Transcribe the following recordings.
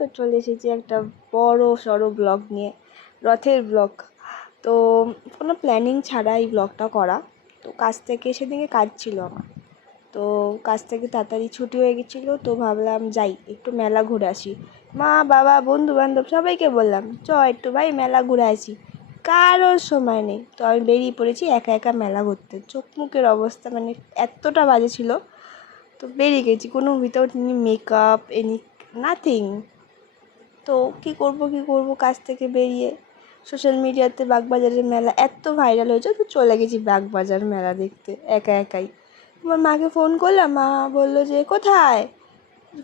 তো চলে এসেছি একটা বড় সড়ো ব্লগ নিয়ে, রথের ব্লগ। তো কোনো প্ল্যানিং ছাড়া এই ব্লগটা করা। তো কাজ থেকে সেদিকে কাজ ছিল আমার, তো কাজ থেকে তাড়াতাড়ি ছুটি হয়ে গেছিলো, তো ভাবলাম যাই একটু মেলা ঘুরে আসি। মা বাবা বন্ধু বান্ধব সবাইকে বললাম একটু ভাই মেলা ঘুরে আসি। কারোর সময় নেই, তো আমি বেরিয়ে পড়েছি একা একা মেলা ঘুরতে। চোখ মুখের অবস্থা মানে এতটা বাজে ছিল, তো বেরিয়ে গেছি কোনো without any makeup any nothing. তো কী করবো কাজ থেকে বেরিয়ে সোশ্যাল মিডিয়াতে বাগবাজারের মেলা এত ভাইরাল হয়েছে, তো চলে গেছি বাগবাজার মেলা দেখতে একা একাই। আমার মাকে ফোন করলাম, মা বললো যে কোথায়,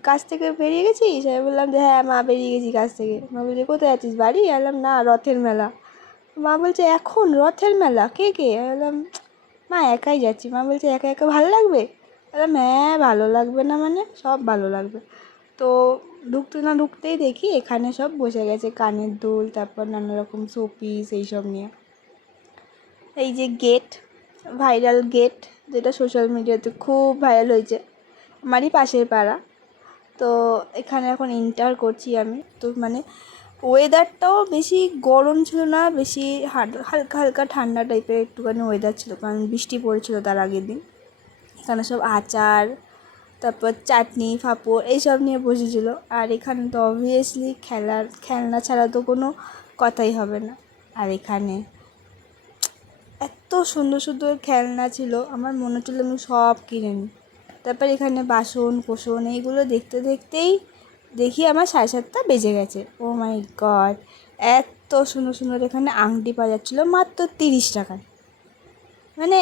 কাজ থেকে বেরিয়ে গেছিস? আমি বললাম যে হ্যাঁ মা বেরিয়ে গেছি কাজ থেকে। মা বলছে কোথায় আছিস, বাড়ি? বললাম না, রথের মেলা। মা বলছে এখন রথের মেলা, কে কে? আমি বললাম মা একাই যাচ্ছি। মা বলছে একা একা ভালো লাগবে? বললাম হ্যাঁ ভালো লাগবে না মানে, সব ভালো লাগবে। তো ঢুকতে না ঢুকতেই দেখি এখানে সব বসে গেছে, কানের দুল, তারপর নানা রকম শোপিস এইসব নিয়ে। এই যে গেট, ভাইরাল গেট, যেটা সোশ্যাল মিডিয়াতে খুব ভাইরাল হয়েছে, আমারই পাশের পাড়া। তো এখানে এখন এন্টার করছি আমি। তো মানে ওয়েদারটাও বেশি গরম ছিল না, বেশি হালকা হালকা ঠান্ডা টাইপের একটুখানি ওয়েদার ছিল, কারণ বৃষ্টি পড়েছিল তার আগের দিন। এখানে সব আচার, তারপর চাটনি পাঁপড় এইসব নিয়ে বসেছিল। আর এখানে তো অবভিয়াসলি খেলনা ছাড়া তো কোনো কথাই হবে না। আর এখানে এত সুন্দর সুন্দর খেলনা ছিল, আমার মনে হচ্ছিলো আমি সব কিনে নিই। তারপর এখানে বাসন কোসন এইগুলো দেখতে দেখতেই দেখি আমার 7:30 বেজে গেছে। ও মাই গড, এত সুন্দর সুন্দর এখানে আংটি পাওয়া যাচ্ছিলো মাত্র 30 টাকায়। মানে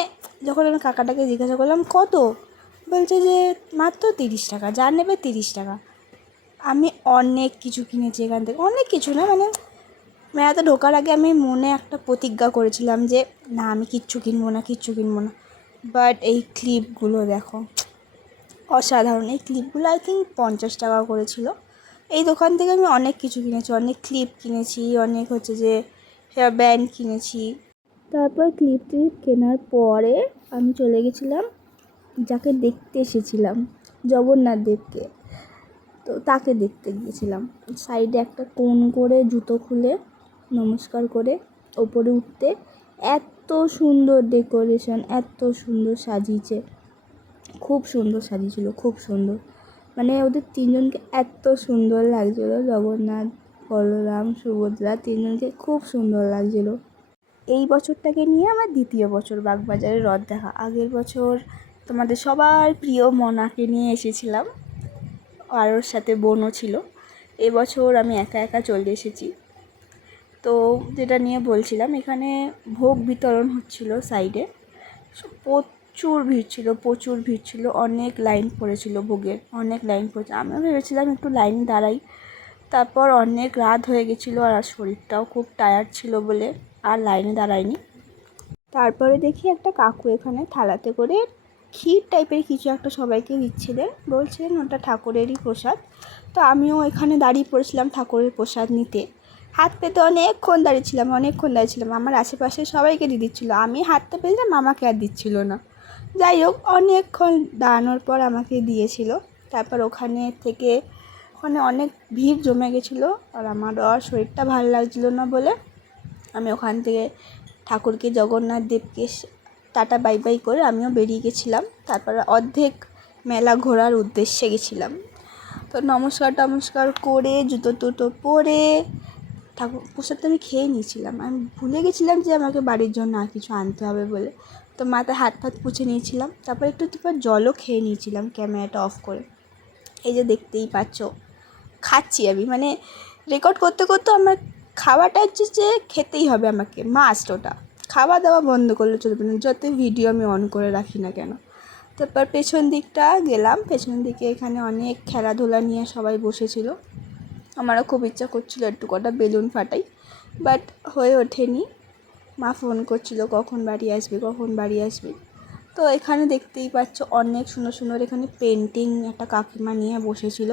যখন আমি কাকাটাকে জিজ্ঞাসা করলাম কত, বলছে যে মাত্র 30 টাকা, যা নেবে 30 টাকা। আমি অনেক কিছু কিনেছি এখান থেকে, অনেক কিছু না মানে মেলাতে ঢোকার আগে আমি মনে একটা প্রতিজ্ঞা করেছিলাম যে না আমি কিচ্ছু কিনবো না। বাট এই ক্লিপগুলো দেখো, অসাধারণ। এই ক্লিপগুলো আই থিঙ্ক 50 টাকা করেছিল। এই দোকান থেকে আমি অনেক কিছু কিনেছি, অনেক ক্লিপ কিনেছি, অনেক হচ্ছে যে ব্যান্ড কিনেছি। তারপর ক্লিপ কেনার পরে আমি চলে গেছিলাম যাকে দেখতে এসেছিলাম, জগন্নাথ দেবকে। তো তাকে দেখতে গিয়েছিলাম। সাইডে একটা কোণ করে জুতো খুলে নমস্কার করে ওপরে উঠতে, এত সুন্দর ডেকোরেশন, এত সুন্দর সাজিয়েছে, খুব সুন্দর সাজিয়েছিল, খুব সুন্দর। মানে ওদের তিনজনকে এত সুন্দর লাগছিলো, জগন্নাথ, বলরাম, সুভদ্রা তিনজনকে খুব সুন্দর লাগছিলো। এই বছরটাকে নিয়ে আমার দ্বিতীয় বছর বাগবাজারে রথ দেখা। আগের বছর তোমাদের সবার প্রিয় মনাকে নিয়ে এসেছিলাম, আর ওর সাথে বোনও ছিল। এবছর আমি একা একা চলে এসেছি। তো যেটা নিয়ে বলছিলাম, এখানে ভোগ বিতরণ হচ্ছিল সাইডে, প্রচুর ভিড় ছিল, অনেক লাইন পড়েছিল ভোগের, অনেক লাইন পড়েছে। আমিও ভেবেছিলাম একটু লাইন দাঁড়াই, তারপর অনেক রাত হয়ে গেছিলো আর শরীরটাও খুব টায়ার্ড ছিল বলে আর লাইনে দাঁড়াইনি। তারপরে দেখি একটা কাকু এখানে থালাতে করে ক্ষীর টাইপের কিছু একটা সবাইকে দিচ্ছিলেন, বলছিলেন ওটা ঠাকুরেরই প্রসাদ। তো আমিও এখানে দাঁড়িয়ে পড়েছিলাম ঠাকুরের প্রসাদ নিতে, হাত পেতে অনেকক্ষণ দাঁড়িয়েছিলাম। আমার আশেপাশে সবাইকে দিয়ে দিচ্ছিলো, আমি হাতটা পেয়েছিলাম, আমাকে আর দিচ্ছিলো না। যাই হোক, অনেকক্ষণ দাঁড়ানোর পর আমাকে দিয়েছিল। তারপর ওখানে অনেক ভিড় জমে গেছিলো, আর আমার আর শরীরটা ভালো লাগছিলো না বলে আমি ওখান থেকে ঠাকুরকে, জগন্নাথ দেবকে টাটা বাই বাই করে আমিও বেরিয়ে গেছিলাম। তারপরে অর্ধেক মেলা ঘোরার উদ্দেশ্যে গেছিলাম। তো নমস্কার করে জুতো টুতো পরে ঠাকুর প্রসাদটা আমি খেয়ে নিয়েছিলাম। আমি ভুলে গেছিলাম যে আমাকে বাড়ির জন্য আর কিছু আনতে হবে বলে। তো মাথায় হাত পুছে নিয়েছিলাম, তারপর একটু জলও খেয়ে নিয়েছিলাম ক্যামেরাটা অফ করে। এই যে দেখতেই পাচ্ছ খাচ্ছি আমি, মানে রেকর্ড করতে করতে আমার খাওয়াটা হচ্ছে যে খেতেই হবে আমাকে, মাস্ট। ওটা খাওয়া দাওয়া বন্ধ করলে চলবে না, যত ভিডিও আমি অন করে রাখি না কেন। তারপর পেছন দিকটা গেলাম, পেছন দিকে এখানে অনেক খেলাধুলা নিয়ে সবাই বসেছিল। আমারও খুব ইচ্ছা করছিল একটু কটা বেলুন ফাটাই, বাট হয়ে ওঠেনি। মা ফোন করছিল কখন বাড়ি আসবি। তো এখানে দেখতেই পাচ্ছ অনেক সুন্দর সুন্দর এখানে পেন্টিং একটা কাকিমা নিয়ে বসেছিল,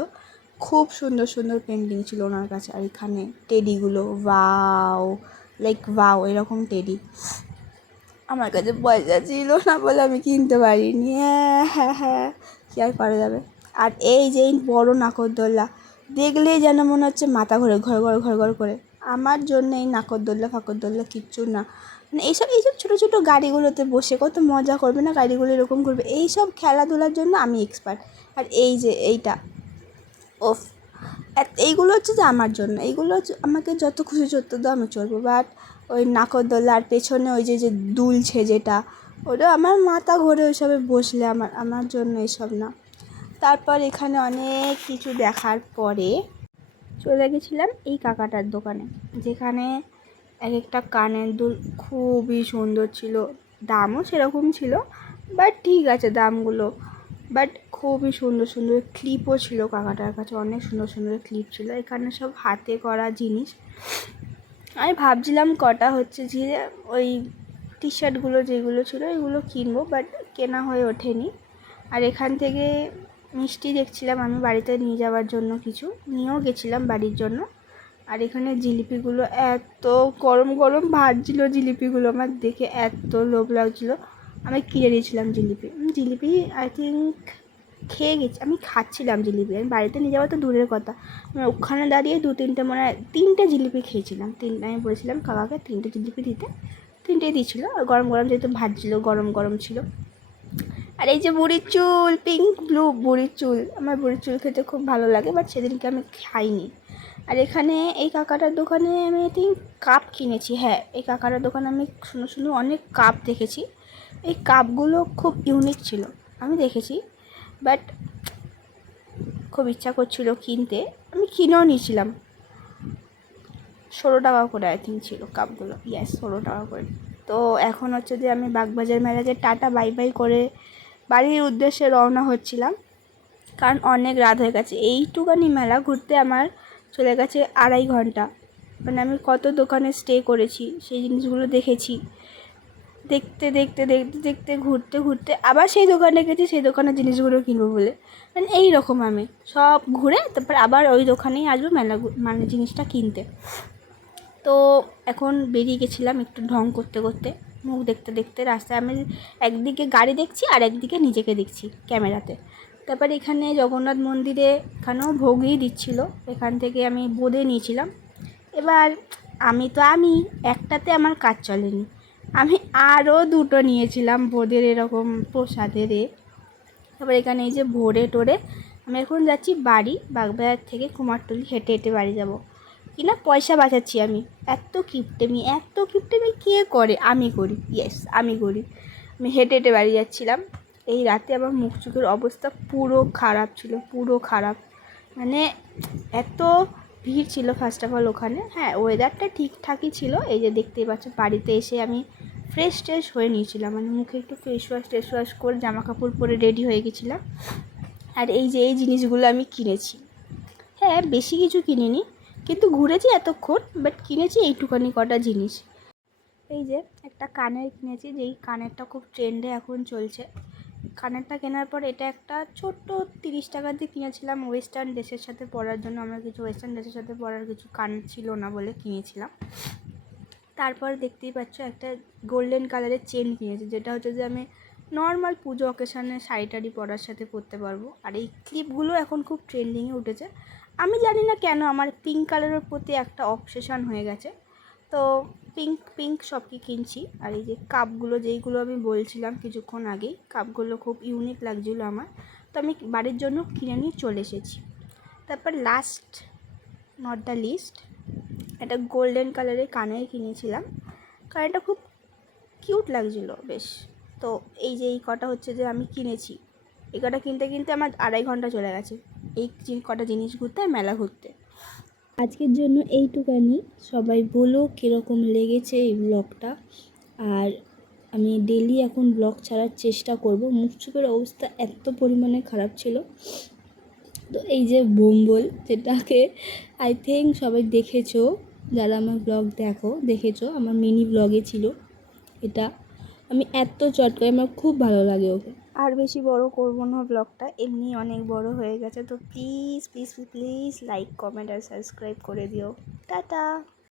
খুব সুন্দর সুন্দর পেন্টিং ছিল ওনার কাছে। আর এখানে টেডিগুলো ওয়াও এরকম টেডি। আমার কাছে পয়সা ছিল না বলে আমি কিনতে পারিনি। হ্যাঁ, কী আর করা যাবে। আর এই যে বড় নাগরদোল্লা, দেখলেই যেন মনে হচ্ছে মাথা ঘোরে ঘর ঘর ঘর ঘর করে। আমার জন্য এই নাগরদোল্লা ফাকরদোল্লা কিচ্ছু না, মানে এইসব ছোটো ছোটো গাড়িগুলোতে বসে কত মজা করবে না, গাড়িগুলো এরকম করবে, এইসব খেলাধুলার জন্য আমি এক্সপার্ট। আর এই যে এইটা, ওফ, এইগুলো হচ্ছে যে আমার জন্য, এইগুলো আমাকে যত খুশি চড়তে দাও আমি চড়বো। বাট ওই নাগরদোল্লার পেছনে ওই যে দুলছে যেটা, ওটা আমার মাথা ঘোরে ওইসবে বসলে, আমার জন্য এসব না। তারপর এখানে অনেক কিছু দেখার পরে চলে গেছিলাম এই কাকাটার দোকানে, যেখানে এক একটা কানের দুল খুবই সুন্দর ছিল, দামও সেরকম ছিল, বাট ঠিক আছে দামগুলো, বাট খুবই সুন্দর সুন্দর ক্লিপও ছিল কাকাটার কাছে, অনেক সুন্দর সুন্দর ক্লিপ ছিল। এখানে সব হাতে করা জিনিস। আমি ভাবছিলাম কটা হচ্ছে যে ওই টি শার্টগুলো যেগুলো ছিল এগুলো কিনবো, বাট কেনা হয়ে ওঠেনি। আর এখান থেকে মিষ্টি দেখছিলাম আমি বাড়িতে নিয়ে যাওয়ার জন্য, কিছু নিয়েও গেছিলাম বাড়ির জন্য। আর এখানে জিলিপিগুলো এত গরম গরম ভাজছিল, জিলিপিগুলো আমার দেখে এত লোভ লাগছিলো, আমি কিনে নিয়েছিলাম জিলিপি। আই থিঙ্ক খেয়ে গেছি, আমি খাচ্ছিলাম জিলিপি, আমি বাড়িতে নিয়ে যাওয়া তো দূরের কথা, আমি ওখানে দাঁড়িয়ে তিনটে জিলিপি খেয়েছিলাম। আমি বলেছিলাম কাকাকে 3টে জিলিপি দিতে, 3টেই দিয়েছিলো। আর গরম গরম যেহেতু ভাজছিল, গরম গরম ছিল। আর এই যে বুড়ির চুল, পিঙ্ক ব্লু বুড়ির চুল, আমার বুড়ির চুল খেতে খুব ভালো লাগে, বাট সেদিনকে আমি খাইনি। আর এখানে এই কাকাটার দোকানে আমি আই থিঙ্ক কাপ কিনেছি। হ্যাঁ, এই কাকাটার দোকানে আমি সুন্দর সুন্দর অনেক কাপ দেখেছি। এই কাপগুলো খুব ইউনিক ছিল, আমি দেখেছি, বাট খুব ইচ্ছা করছিল কিনতে, আমি কিনেও নিয়েছিলাম। 16 টাকা করে আই থিঙ্ক ছিল কাপগুলো, ইয়েস 16 টাকা করে। তো এখন হচ্ছে যে আমি বাগবাজার মেলাতে টাটা বাই বাই করে বাড়ির উদ্দেশ্যে রওনা হচ্ছিলাম, কারণ অনেক রাত হয়ে গেছে। এইটুকানি মেলা ঘুরতে আমার চলে গেছে 2.5 ঘন্টা, মানে আমি কত দোকানে স্টে করেছি, সেই জিনিসগুলো দেখেছি, দেখতে দেখতে দেখতে দেখতে ঘুরতে ঘুরতে আবার সেই দোকানে গেছি, সেই দোকানের জিনিসগুলো কিনবো বলে, মানে এই রকম আমি সব ঘুরে তারপর আবার ওই দোকানেই আসবো মেলা মানে জিনিসটা কিনতে। তো এখন বেরিয়ে গেছিলাম একটু ঢং করতে করতে, মুখ দেখতে দেখতে রাস্তায়, আমি একদিকে গাড়ি দেখছি আর একদিকে নিজেকে দেখছি ক্যামেরাতে। তারপর এখানে জগন্নাথ মন্দিরে এখানেও ভোগই দিচ্ছিল, এখান থেকে আমি বোঁদে নিয়েছিলাম। এবার আমি একটাতে আমার কাজ চলেনি, আমি আরও 2টো নিয়েছিলাম বোঁদের এরকম প্রসাদেরে। তারপর এখানে এই যে ভোরে টোরে আমি এখন যাচ্ছি বাড়ি, বাগবাজার থেকে কুমারটুলি হেঁটে হেঁটে বাড়ি যাব, কিনা পয়সা বাঁচাচ্ছি আমি। এত কিপটেমি কে করে? আমি করি, ইয়েস আমি করি। আমি হেঁটে হেঁটে বাড়ি যাচ্ছিলাম। এই রাতে আমার মুখ চোখের অবস্থা পুরো খারাপ ছিল, পুরো খারাপ, মানে এত ভিড় ছিল ফার্স্ট অফ অল ওখানে। হ্যাঁ, ওয়েদারটা ঠিকঠাকই ছিল, এই যে দেখতেই পাচ্ছ বাড়িতে এসে আমি ফ্রেশ ট্রেশ হয়ে নিয়েছিলাম, মানে মুখে একটু ফেস ওয়াশ করে জামা কাপড় পরে রেডি হয়ে গেছিলাম। আর এই যে এই জিনিসগুলো আমি কিনেছি, হ্যাঁ বেশি কিছু কিনিনি, কিন্তু ঘুরেছি এতক্ষণ, বাট কিনেছি এইটুখানি কটা জিনিস। এই যে একটা কানের কিনেছি, যেই কানেরটা খুব ট্রেন্ডে এখন চলছে। কানেরটা কেনার পর এটা একটা ছোট্ট 30 টাকা দিয়ে কিনেছিলাম ওয়েস্টার্ন ড্রেসের সাথে পরার জন্য, আমার কিছু ওয়েস্টার্ন ড্রেসের সাথে পরার কিছু কানের ছিল না বলে কিনেছিলাম। তারপর দেখতেই পাচ্ছ একটা গোল্ডেন কালারের চেন কিনেছি, যেটা হচ্ছে যে আমি নর্মাল পুজো অকেশানে শাড়ি টাড়ি পরার সাথে পরতে পারবো। আর এই ক্লিপগুলো এখন খুব ট্রেন্ডিংয়ে উঠেছে, আমি জানি না কেন আমার পিঙ্ক কালারের প্রতি একটা অবসেশন হয়ে গেছে, তো পিঙ্ক সব কি কিনছি। আর এই যে কাপগুলো, যেইগুলো আমি বলছিলাম কিছুক্ষণ আগেই, কাপগুলো খুব ইউনিক লাগছিলো আমার, তো আমি বাড়ির জন্য কিনে নিয়ে চলে এসেছি। তারপর লাস্ট নট দ্য লিস্ট, একটা গোল্ডেন কালারের কানের কিনেছিলাম, কানেরটা খুব কিউট লাগছিলো বেশ। তো এই যে এই কটা হচ্ছে যে আমি কিনেছি, এই কটা কিনতে কিনতে আমার 2.5 ঘন্টা চলে গেছে এই কটা জিনিস ঘুরতে আর মেলা ঘুরতে। আজকের জন্য এইটুকানি, সবাই বলো কীরকম লেগেছে এই ব্লগটা। আর আমি ডেলি এখন ব্লগ ছাড়ার চেষ্টা করব, মুখ চোখের অবস্থা এত পরিমাণে খারাপ ছিল। তো এই যে বোম্বল, যেটাকে আই থিঙ্ক সবাই দেখেছো, যারা আমার ব্লগ দেখেছো, আমার মিনি ব্লগে ছিল এটা। আমি এত চটকাই, আমার খুব ভালো লাগে ওকে। আর বেশি বড় করব না ব্লগটা, এমনি অনেক বড় হয়ে গেছে, তো please please please like comment আর সাবস্ক্রাইব করে দিও। টাটা।